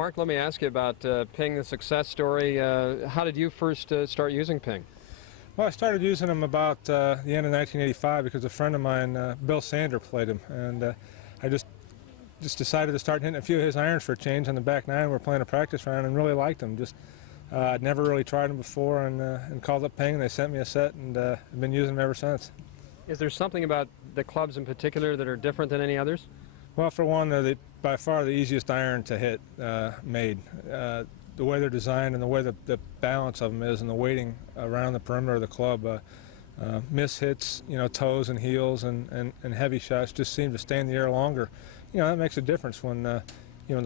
Mark, let me ask you about Ping, the success story. How did you first start using Ping? Well, I started using them about the end of 1985 because a friend of mine, Bill Sander, played them, and I just decided to start hitting a few of his irons for a change on the back nine. We were playing a practice round and really liked them. I'd never really tried them before, and called up Ping. They sent me a set, and I've been using them ever since. Is there something about the clubs in particular that are different than any others? Well, for one, they're by far the easiest iron to hit made. The way they're designed and the way the balance of them is and the weighting around the perimeter of the club, miss hits, toes and heels and heavy shots just seem to stay in the air longer. That makes a difference when the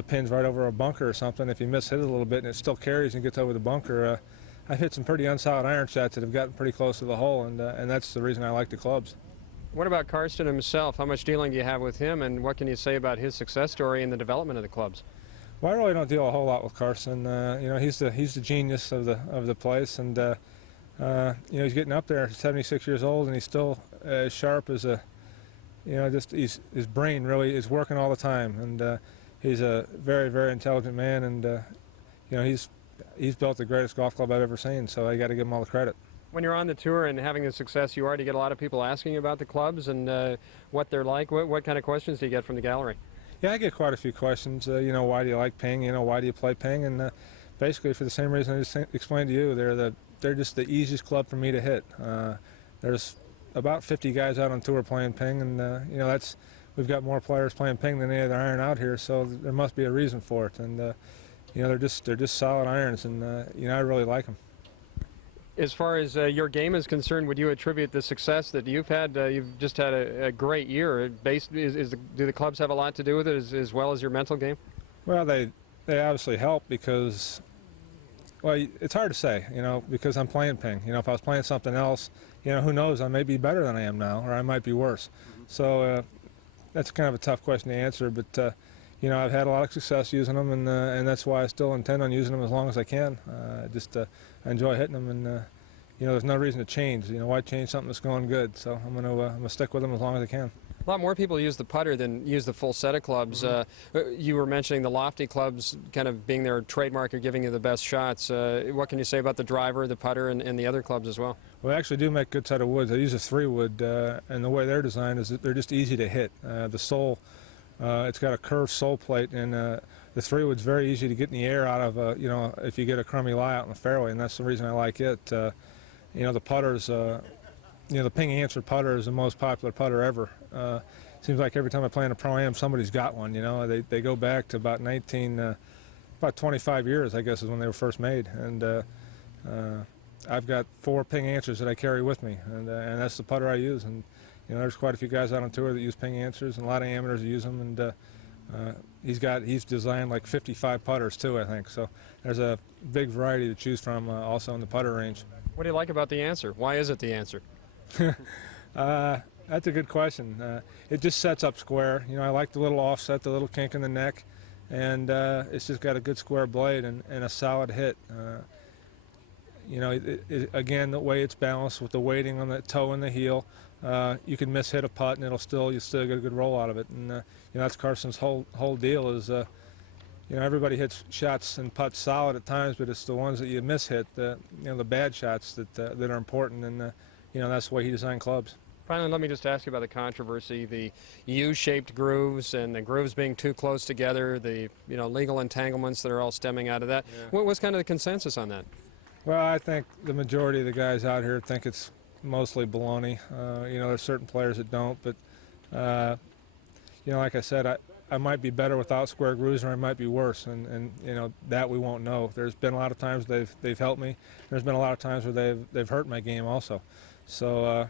pin's right over a bunker or something. If you miss hit it a little bit and it still carries and gets over the bunker, I've hit some pretty unsolid iron shots that have gotten pretty close to the hole, and that's the reason I like the clubs. What about Karsten himself? How much dealing do you have with him, and what can you say about his success story in the development of the clubs? Well, I really don't deal a whole lot with Karsten. He's the genius of the place, and he's getting up there, 76 years old, and he's still as sharp as his brain really is working all the time, and he's a very, very intelligent man, and he's built the greatest golf club I've ever seen. So I got to give him all the credit. When you're on the tour and having the success you are, do you get a lot of people asking about the clubs and what they're like? What kind of questions do you get from the gallery? Yeah, I get quite a few questions. Why do you like Ping? Why do you play Ping? And basically for the same reason I just explained to you, they're just the easiest club for me to hit. There's about 50 guys out on tour playing Ping, and we've got more players playing Ping than any other iron out here, so there must be a reason for it. And they're just solid irons, and I really like them. As far as your game is concerned, would you attribute the success that you've had? You've just had a great year. Do the clubs have a lot to do with it as well as your mental game? Well, they obviously help because, well, it's hard to say, because I'm playing Ping. If I was playing something else, who knows? I may be better than I am now, or I might be worse. So that's kind of a tough question to answer, but I've had a lot of success using them, and that's why I still intend on using them as long as I can. I enjoy hitting them, and there's no reason to change. Why change something that's going good? So I'm gonna stick with them as long as I can. A lot more people use the putter than use the full set of clubs. You were mentioning the lofty clubs kind of being their trademark or giving you the best shots. What can you say about the driver, the putter, and the other clubs as well? Well, I actually do make a good set of woods. I use a 3-wood, and the way they're designed is that they're just easy to hit. The sole, it's got a curved sole plate, and the 3-wood's very easy to get in the air out of, if you get a crummy lie out in the fairway, and that's the reason I like it. The putters, the Ping Answer putter is the most popular putter ever. Seems like every time I play in a Pro-Am, somebody's got one. They go back to about 25 years, I guess, is when they were first made, and I've got 4 Ping Answers that I carry with me, and that's the putter I use. And there's quite a few guys out on tour that use Ping Answers, and a lot of amateurs that use them, and he's designed like 55 putters too, I think. So there's a big variety to choose from also in the putter range. What do you like about the Answer? Why is it the Answer? That's a good question. It just sets up square. I like the little offset, the little kink in the neck, and it's just got a good square blade and a solid hit. Again, the way it's balanced with the weighting on the toe and the heel, you can miss hit a putt and you'll still get a good roll out of it. And that's Karsten's whole deal is, everybody hits shots and putts solid at times, but it's the ones that you miss hit, the bad shots that are important, and that's the way he designed clubs. Finally, let me just ask you about the controversy, the U-shaped grooves and the grooves being too close together, the legal entanglements that are all stemming out of that. Yeah. What was kind of the consensus on that? Well, I think the majority of the guys out here think it's mostly baloney. There's certain players that don't, but like I said, I might be better without square grooves, or I might be worse, and that we won't know. There's been a lot of times they've helped me. There's been a lot of times where they've hurt my game also. So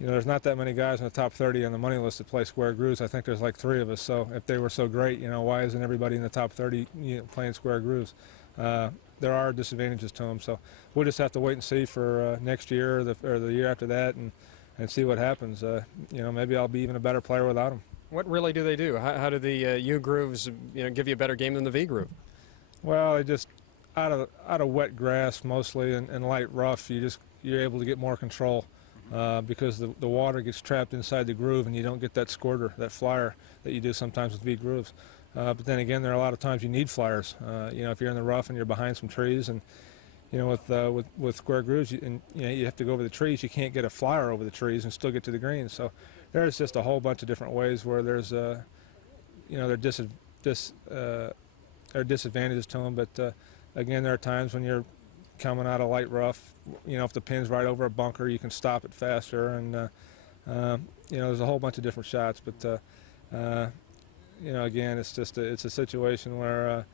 there's not that many guys in the top 30 on the money list that play square grooves. I think there's like 3 of us. So if they were so great, why isn't everybody in the top 30 playing square grooves? There are disadvantages to them, so we'll just have to wait and see for next year or the year after that, and see what happens. Maybe I'll be even a better player without them. What really do they do? How do the U grooves give you a better game than the V groove? Well, they just out of wet grass mostly and light rough, you're able to get more control because the water gets trapped inside the groove, and you don't get that squirter, that flyer that you do sometimes with V grooves. But then again, there are a lot of times you need flyers. You know, if you're in the rough and you're behind some trees, and you know, with square grooves, you know, you have to go over the trees. You can't get a flyer over the trees and still get to the greens. So there's just a whole bunch of different ways where there's, you know, there are disadvantages to them. But again, there are times when you're coming out of light rough. You know, if the pin's right over a bunker, you can stop it faster. And you know, there's a whole bunch of different shots. But you know, again, it's just it's a situation where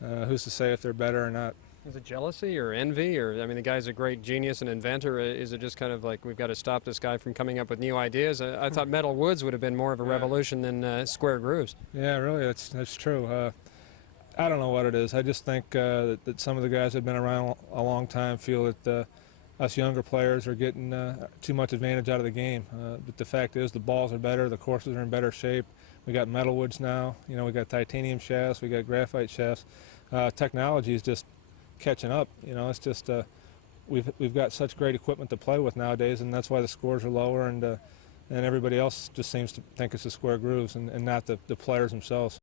who's to say if they're better or not. Is it jealousy or envy, or I mean, the guy's a great genius and inventor. Is it just kind of like we've got to stop this guy from coming up with new ideas? I thought metal woods would have been more of a revolution than square grooves. Yeah, really, that's true. I don't know what it is. I just think that some of the guys that have been around a long time feel that us younger players are getting too much advantage out of the game. But the fact is, the balls are better, the courses are in better shape. We got metal woods now. You know, we got titanium shafts, we got graphite shafts. Technology is just catching up. You know, it's just we've got such great equipment to play with nowadays, and that's why the scores are lower, and everybody else just seems to think it's the square grooves and not the players themselves.